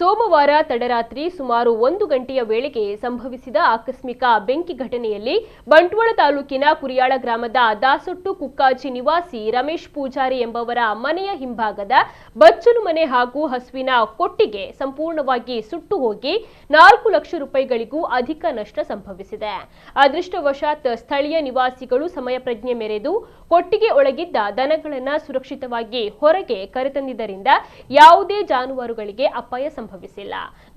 ಸೋಮವಾರ ತಡರಾತ್ರಿ ಸುಮಾರು 1 ಗಂಟೆಯ ವೇಳೆಗೆ ಸಂಭವಿಸಿದ ಆಕಸ್ಮಿಕ ಬೆಂಕಿ ಘಟನೆಯಲ್ಲಿ ಬಂಟ್ವಾಳ ತಾಲೂಕಿನ ಕುರಿಯಾಳ ಗ್ರಾಮದ ದಾಸೊಟ್ಟು ಕುಕ್ಕಾಜಿ ನಿವಾಸಿ ರಮೇಶ್ ಪೂಜಾರಿ ಎಂಬವರ ಮನೆಯ ಹಿಂಭಾಗದ ಬಚ್ಚಲು ಮನೆ ಹಾಗೂ ಹಸುವಿನ ಕೊಟ್ಟಿಗೆ ಸಂಪೂರ್ಣವಾಗಿ ಸುಟ್ಟು ಹೋಗಿ 4 ಲಕ್ಷ ರೂಪಾಯಿಗಳಿಗೂ ಅಧಿಕ ನಷ್ಟ ಸಂಭವಿಸಿದೆ. ಅದೃಷ್ಟವಶಾತ್ ಸ್ಥಳೀಯ ನಿವಾಸಿಗಳು ಸಮಯ ಪ್ರಜ್ಞೆ ಮೆರೆದು ಕೊಟ್ಟಿಗೆ ಒಳಗಿದ್ದ ದನಗಳನ್ನು ಸುರಕ್ಷಿತವಾಗಿ ಹೊರಗೆ ಕರೆತಂದಿದ್ದರಿಂದ ಯಾವುದೇ ಜಾನುವಾರುಗಳಿಗೆ ಅಪಾಯ ಸಂಭವಿಸಿಲ್ಲ.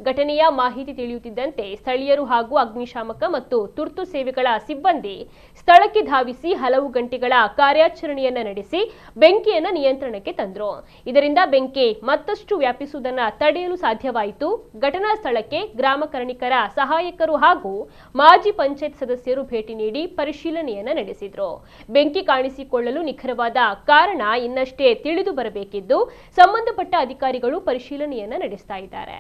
ಘಟನೆಯ ಮಾಹಿತಿ ತಿಳಿಯುತ್ತಿದ್ದಂತೆ ಸ್ಥಳೀಯರು ಹಾಗೂ ಅಗ್ನಿಶಾಮಕ ಮತ್ತು ತುರ್ತು ಸೇವೆಗಳ ಸಿಬ್ಬಂದಿ ಸ್ಥಳಕ್ಕೆ ಧಾವಿಸಿ ಹಲವು ಗಂಟೆಗಳ ಕಾರ್ಯಾಚರಣೆಯನ್ನು ನಡೆಸಿ ಬೆಂಕಿಯನ್ನು ನಿಯಂತ್ರಣಕ್ಕೆ ತಂದರು. ಇದರಿಂದ ಬೆಂಕಿ ಮತ್ತಷ್ಟು ವ್ಯಾಪಿಸುವುದನ್ನು ತಡೆಯಲು ಸಾಧ್ಯವಾಯಿತು. ಘಟನಾ ಸ್ಥಳಕ್ಕೆ ಗ್ರಾಮ ಕರ್ಣಿಕರ ಸಹಾಯಕರು ಹಾಗೂ ಮಾಜಿ ಪಂಚಾಯತ್ ಸದಸ್ಯರು ಭೇಟಿ ನೀಡಿ ಪರಿಶೀಲನೆಯನ್ನು ನಡೆಸಿದರು. ಬೆಂಕಿ ಕಾಣಿಸಿಕೊಳ್ಳಲು ನಿಖರವಾದ ಕಾರಣ ಇನ್ನಷ್ಟೇ ತಿಳಿದು ಬರಬೇಕಿದ್ದು ಸಂಬಂಧಪಟ್ಟ ಅಧಿಕಾರಿಗಳು ಪರಿಶೀಲನೆಯನ್ನು ನಡೆಸ್ತಾ ಇದ್ದಾರೆ.